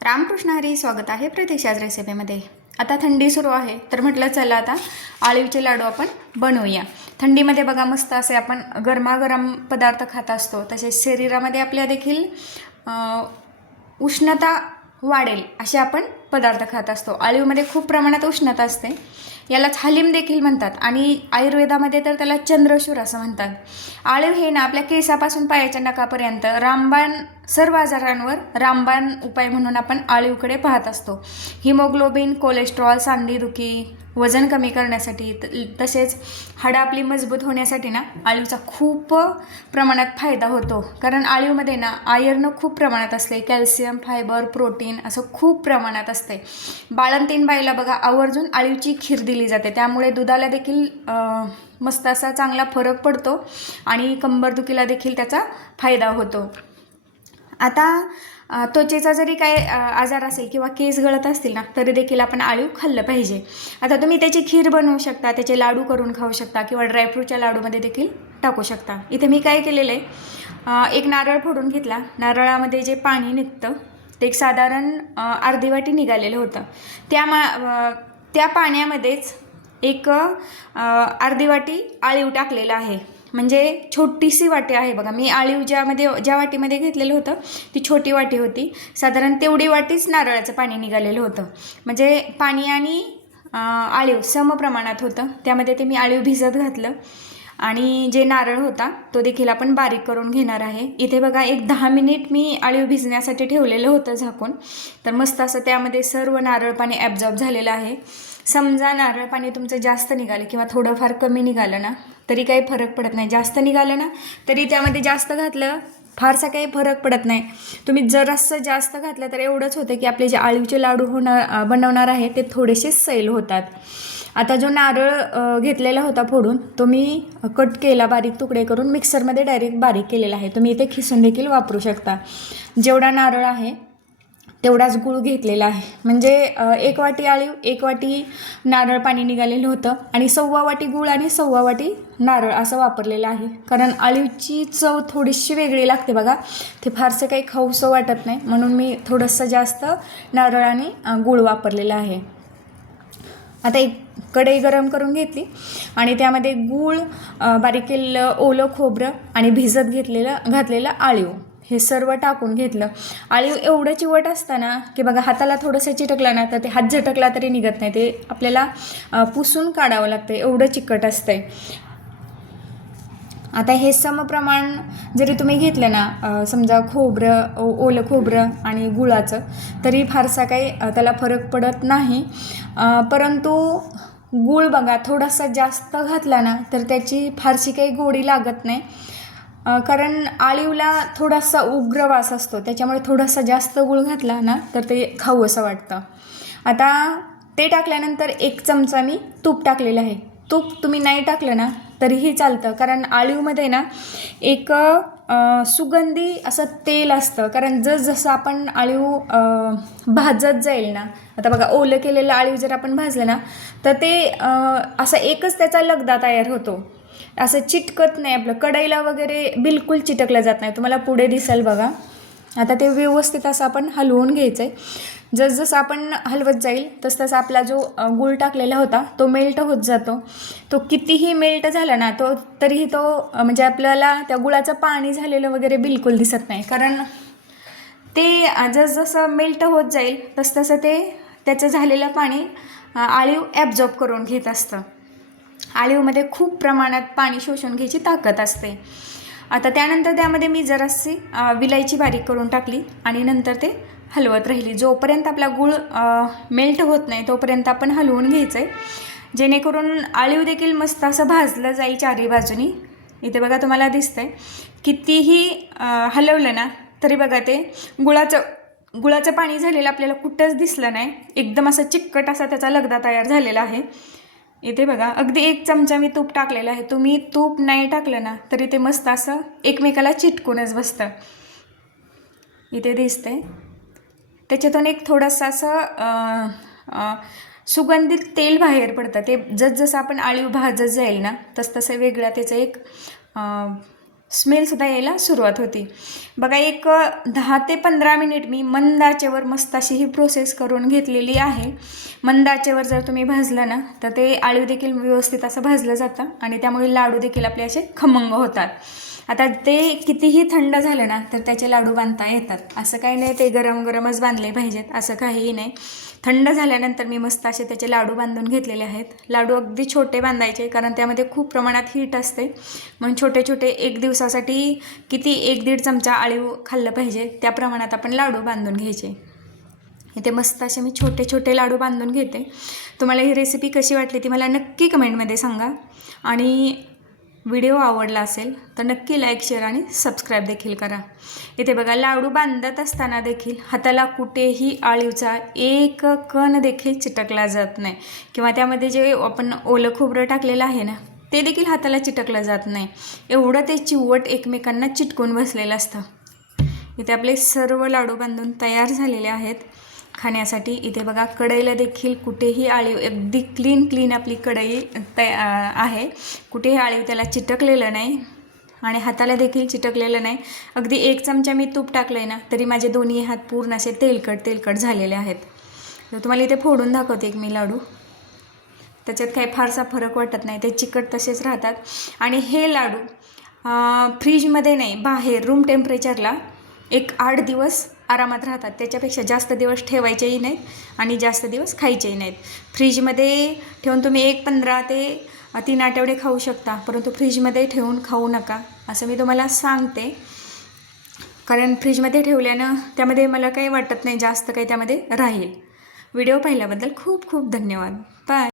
रामकृष्ण हरी स्वागत आहे प्रतीक्षाज रेसिपीमध्ये. आता थंडी सुरू आहे तर म्हटलं चला आता आळीवचे लाडू आपण बनवूया. थंडीमध्ये बघा मस्त असे आपण गरमागरम पदार्थ खात असतो तसेच शरीरामध्ये आपल्या देखील उष्णता वाढेल असे आपण पदार्थ खात असतो. आळीवमध्ये खूप प्रमाणात उष्णता असते. यालाच हलीम देखील म्हणतात आणि आयुर्वेदामध्ये तर त्याला चंद्रशूर असं म्हणतात. आळीव हे ना आपल्या केसापासून पायाच्या नकापर्यंत रामबाण सर्व आजारांवर रामबाण उपाय म्हणून आपण आळीवकडे पाहत असतो. हिमोग्लोबिन कोलेस्ट्रॉल सांधेदुखी वजन कमी करण्यासाठी त- तसेच हाडं आपली मजबूत होण्यासाठी ना आळीवचा खूप प्रमाणात फायदा होतो. कारण आळीवमध्ये ना आयर्न खूप प्रमाणात असते कॅल्शियम फायबर प्रोटीन असं खूप प्रमाणात असतं बाळंतीन बाईला बघा आवर्जून आळीवची खीर दिली जाते. त्यामुळे दुधाला देखील मस्त असा चांगला फरक पडतो आणि कंबरदुखीला देखील त्याचा फायदा होतो. आता त्वचेचा जरी काय आजार असेल किंवा केस गळत असतील ना तरी देखील आपण आळीव खाल्लं पाहिजे. आता तुम्ही त्याची खीर बनवू शकता त्याचे लाडू करून खाऊ शकता किंवा ड्रायफ्रूटच्या लाडूमध्ये देखील टाकू शकता. इथे मी काय केलेलं आहे एक नारळ फोडून घेतला. नारळामध्ये जे पाणी निघतं ते एक साधारण अर्धी वाटी निघालेलं होतं. त्या मा त्या पाण्यामध्येच एक अर्धी वाटी आळीव टाकलेलं आहे. म्हणजे छोटीशी वाटी आहे बघा. मी आळीव ज्यामध्ये ज्या वाटीमध्ये घेतलेलं होतं ती छोटी वाटी होती. साधारण तेवढी वाटीच नारळाचं पाणी निघालेलं होतं. म्हणजे पाणी आणि आळीव सम प्रमाणात होतं. त्यामध्ये ते मी आळीव भिजत घातलं. आणि जे नारळ होता तो देखील आपण बारीक करून घेणार आहे. इथे बघा एक दहा मिनिट मी आळीव भिजण्यासाठी ठेवलेलं होतं झाकून. तर मस्त असं त्यामध्ये सर्व नारळ पाणी ॲब्झॉर्ब झालेलं आहे. समजा नारळ पाणी तुमचं जास्त निघालं किंवा थोडंफार कमी निघालं ना तरी काही फरक पडत नाही. जास्त निघालं ना तरी त्यामध्ये जास्त घातलं फारसा काही फरक पडत नाही. तुम्ही जरासं जास्त घातलं तर एवढंच होतं की आपले जे आळूचे लाडू होणार बनवणार आहे ते थोडेसे सैल होतात. आता जो नारळ घेतलेला होता फोडून तो मी कट केला बारीक तुकडे करून मिक्सरमध्ये डायरेक्ट बारीक केलेला आहे. तुम्ही इथे खिसून देखील वापरू शकता. जेवढा नारळ आहे तेवढाच गूळ घेतलेला आहे. म्हणजे एक वाटी आळीव एक वाटी नारळ पाणी निघालेलं होतं आणि सव्वा वाटी गूळ आणि सव्वा वाटी नारळ असं वापरलेलं आहे. कारण आळीवची चव थोडीशी वेगळी लागते बघा. ते फारसं काही खाऊसं वाटत नाही. म्हणून मी थोडंसं जास्त नारळ आणि गुळ गूळ वापरलेलं आहे. आता एक कढई गरम करून घेतली. आणि त्यामध्ये गूळ बारीक केलेलं ओलं खोबरं आणि भिजत घेतलेलं घातलेलं आळीव. हे सर्व टाकून घेतलं. आळीव एवढं चिवट असताना की बघा हाताला थोडंसं चिटकलं ना तर ते हात झटकला तरी निघत नाही. ते आपल्याला पुसून काढावं लागतं एवढं चिकट असतंय. आता हे समप्रमाण जरी तुम्ही घेतलं ना समजा खोबरं ओ ओलं खोबरं आणि गुळाचं तरी फारसा काही त्याला फरक पडत नाही. परंतु गूळ बघा थोडासा जास्त घातला ना तर त्याची फारशी काही गोडी लागत नाही. कारण आळीवला थोडासा उग्र वास असतो त्याच्यामुळे थोडासा जास्त गूळ घातला ना तर ते खाऊ असं वाटतं. आता ते टाकल्यानंतर एक चमचा मी तूप टाकलेलं आहे. तूप तुम्ही नाही टाकलं ना तरीही चालतं. कारण आळीवमध्ये ना एक सुगंधी असं तेल असतं. कारण जसजसं आपण आळीव भाजत जाईल ना आता बघा ओलं केलेलं आळीव जर आपण भाजलं ना तर ते असं एकच त्याचा लगदा तयार होतो. असं चिटकत नाही आपलं. कढईला वगैरे बिलकुल चिटकलं जात नाही. तुम्हाला पुढे दिसेल बघा. आता ते व्यवस्थित असं आपण हलवून घ्यायचं आहे जसजसं आपण हलवत जाईल तसतसा आपला जो गुळ गूळ टाकलेला होता तो मेल्ट होत जातो. तो कितीही मेल्ट झाला ना तो तरीही तो म्हणजे आपल्याला त्या गुळाचं पाणी झालेलं वगैरे बिलकुल दिसत नाही. कारण ते जसजसं मेल्ट होत जाईल तसतसं ते त्याचं झालेलं पाणी आळीव ॲब्झॉर्ब करून घेत असतं. आळीवमध्ये खूप प्रमाणात पाणी शोषून घ्यायची ताकद असते. आता त्यानंतर त्यामध्ये मी जराशी विलायची बारीक करून टाकली आणि नंतर ते हलवत राहिली. जोपर्यंत आपला गूळ मेल्ट होत नाही तोपर्यंत आपण हलवून घ्यायचं आहे जेणेकरून आळीव देखील मस्त असं भाजलं जाईल चारी बाजूनी. इथे बघा तुम्हाला दिसतंय. कितीही हलवलं ना तरी बघा ते गुळाचं गुळाचं पाणी झालेलं आपल्याला कुठंच दिसलं नाही. एकदम असं चिकट असा त्याचा लगदा तयार झालेला आहे. इथे बघा अगदी एक चमचा मी तूप टाकलेलं आहे. तुम्ही तूप नाही टाकलं ना तरी ते मस्त असं एकमेकाला चिटकूनच बसतं. इथे दिसतंय. त्याच्यातून एक थोडंसं असं सुगंधित तेल बाहेर पडतं. ते जसजसं आपण आळीव भाजत जाईल ना तसतसं वेगळा त्याचं एक स्मेलसुद्धा यायला सुरुवात होती. बघा एक दहा ते पंधरा मिनिट मी मंद आचेवर मस्त अशी ही प्रोसेस करून घेतलेली आहे. मंद आचेवर जर तुम्ही भाजलं ना तर ते आळीव देखील व्यवस्थित असं भाजलं जातं आणि त्यामुळे लाडू देखील आपले असे खमंग होतात. आता ते कितीही थंड झालं ना तर त्याचे लाडू बांधता येतात. असं काही नाही ते गरम गरमच बांधले पाहिजेत असं काहीही नाही. थंड झाल्यानंतर मी मस्त असे त्याचे लाडू बांधून घेतलेले आहेत. लाडू अगदी छोटे बांधायचे कारण त्यामध्ये खूप प्रमाणात हीट असते. म्हणून छोटे छोटे एक दिवसासाठी किती एक दीड चमचा आळीव खाल्लं पाहिजे त्या प्रमाणात आपण लाडू बांधून घ्यायचे. इथे मस्त असे मी छोटे छोटे लाडू बांधून घेते. तुम्हाला ही रेसिपी कशी वाटली ती मला नक्की कमेंटमध्ये सांगा. आणि व्हिडिओ आवडला असेल तर नक्की लाईक शेअर आणि सबस्क्राईब देखील करा. इथे बघा लाडू बांधत असताना देखील हाताला कुठेही आळीवचा एक कण देखील चिटकला जात नाही. किंवा त्यामध्ये जे आपण ओलं खोबरं टाकलेलं आहे ना ते देखील हाताला चिटकलं जात नाही. एवढं ते चिवट एकमेकांना चिटकून बसलेलं असतं. इथे आपले सर्व लाडू बांधून तयार झालेले आहेत. खाण्यासाठी. इथे बघा कढईला देखील कुठेही आळीव अगदी क्लीन क्लीन आपली कढई तया आहे. कुठेही आळीव त्याला चिटकलेलं नाही आणि हाताला देखील चिटकलेलं नाही. अगदी एक चमचा मी तूप टाकलं आहे ना तरी माझे दोन्ही हात पूर्ण असे तेलकट तेलकट झालेले आहेत. तर तुम्हाला इथे फोडून दाखवते एक मी लाडू. त्याच्यात काही फारसा फरक वाटत नाही ते चिकट तसेच राहतात. आणि हे लाडू फ्रीजमध्ये नाही बाहेर रूम टेम्परेचरला एक आठ दिवस आरामात राहतात. त्याच्यापेक्षा जास्त दिवस ठेवायचेही नाहीत आणि जास्त दिवस खायचेही नाहीत. फ्रीजमध्ये ठेवून तुम्ही एक पंधरा ते तीन आठवडे खाऊ शकता परंतु फ्रीजमध्ये ठेवून खाऊ नका असं मी तुम्हाला सांगते. कारण फ्रीजमध्ये ठेवल्यानं त्यामध्ये मला काही वाटत नाही जास्त काही त्यामध्ये राहील. व्हिडिओ पाहिल्याबद्दल खूप खूप धन्यवाद. बाय.